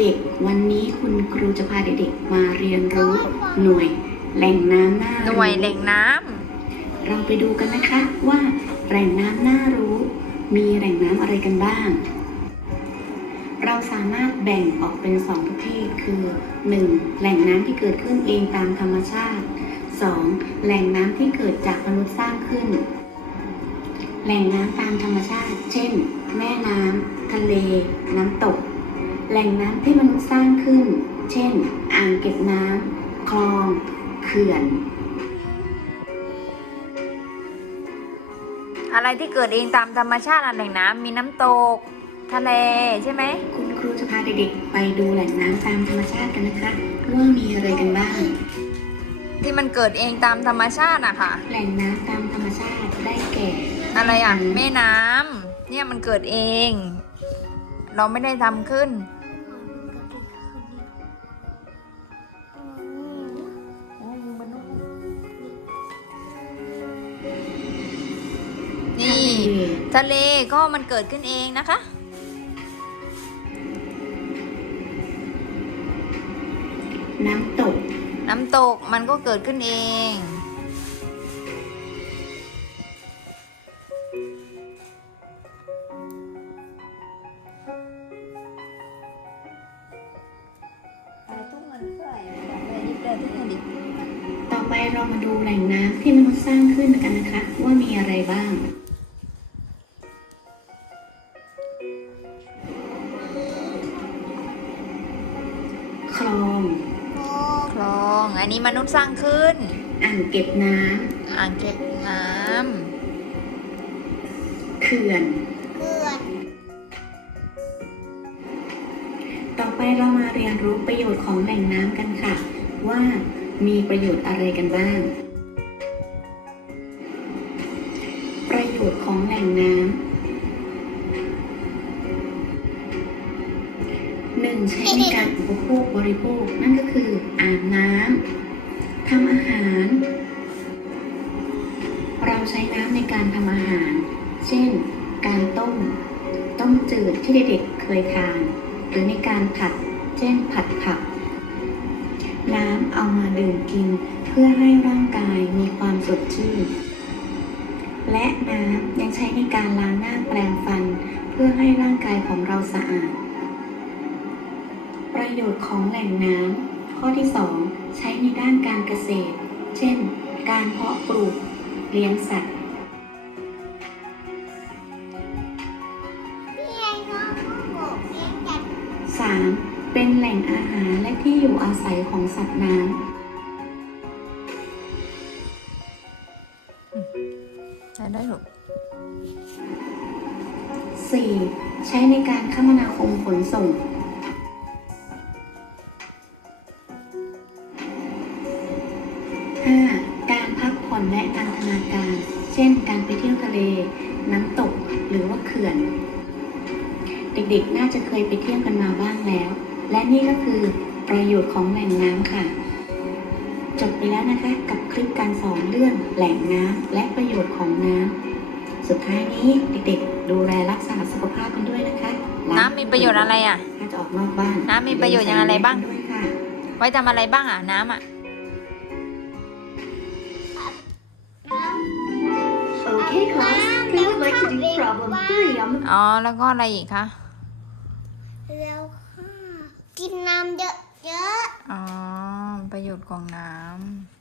เด็กๆ วันนี้คุณครูจะพาเด็กๆ มาเรียนรู้หน่วยแหล่งน้ำน่าหรู้น่วยแหล่งน้เราไปดูกันนะคะว่าแหล่งน้ำน่ารู้ มีแหล่งน้ำอะไรกันบ้าง เราสามารถแบ่งออกเป็นสองประเภทคือ 1. แหล่งน้ำที่เกิดขึ้นเองตามธรรมชาติ 2. แหล่งน้ำที่เกิดจากมนุษย์สร้างขึ้น แหล่งน้ำตามธรรมชาติ เช่น แม่น้ำทะเล น้ำตก แหล่งน้ำที่มนุษย์สร้างขึ้น เช่น อ่างเก็บน้ำคลอง เขื่อนำอะไรที่เกิดเองตามธรรมชาติอะแหล่งน้ำมีน้ำตก ทะเลใช่ไหม คุณครูจะพาเด็กๆไปดูแหล่งน้ำตามธรรมชาติกันนะคะว่ามีอะไรกันบ้าง ที่มันเกิดเองตามธรรมชาติอะค่ะ แหล่งน้ำตามธรรมชาติได้แก่อะไรอะแม่น้ำเนี่ยมันเกิดเอง เราไม่ได้ทำขึ้น ทะเลก็มันเกิดขึ้นเองนะคะ น้ำตก น้ำตกมันก็เกิดขึ้นเอง ต่อไปเรามาดูแหล่งน้ำที่มนุษย์สร้างขึ้นกันนะคะ ว่ามีอะไรบ้าง องอันนี้มนุษย์สร้างขึ้น อ่างเก็บน้อ่างเก็บน้ำเขื่อน ต่อไปเรามาเรียนรู้ประโยชน์ของแหล่งน้ำกันค่ะ ว่ามีประโยชน์อะไรกันบ้าง ประโยชน์ของแหล่งน้ำ ใช้ในการอุปโภคบริโภค นั่นก็คืออาบน้ำทำอาหาร เราใช้น้ำในการทำอาหาร เช่น การต้ม ต้มจืดที่เด็กๆเคยทาน หรือในการผัด เช่น ผัดผัก น้ำเอามาดื่มกิน เพื่อให้ร่างกายมีความสดชื่นและน้ำยังใช้ในการล้างหน้าแปรงฟัน เพื่อให้ร่างกายของเราสะอาด ประโยชน์ของแหล่งน้ำข้อที่ 2 ใช้ในด้านการเกษตร เช่น การเพาะปลูก เลี้ยงสัตว์ 3. เป็นแหล่งอาหารและที่อยู่อาศัยของสัตว์น้ำใช้ได้หรอำ 4. ใช้ในการคมนาคมขนส่ง 5. การพักผ่อนและการทนาการ เช่น การไปเที่ยวทะเล น้ำตก หรือว่าเขื่อน เด็กๆ น่าจะเคยไปเที่ยวกันมาบ้างแล้ว และนี่ก็คือประโยชน์ของแหล่งน้ำค่ะ จบไปแล้วนะคะกับคลิปการสอนเรื่องแหล่งน้ำและประโยชน์ของน้ำ สุดท้ายนี้เด็กๆ ดูแลรักษาสุขภาพกันด้วยนะคะล้างน้ำมีประโยชน์อะไรอะ ถ้าจะออกนอกบ้าน น้ำมีประโยชน์อย่างไรบ้างด้วยค่ะไว้ทำอะไรบ้างอะน้ำอะ like to do problem three on the อ๋อ แล้วก็อะไรอีกคะ แล้วค่ะกินน้ำเยอะอ๋อ ประโยชน์ของน้ำ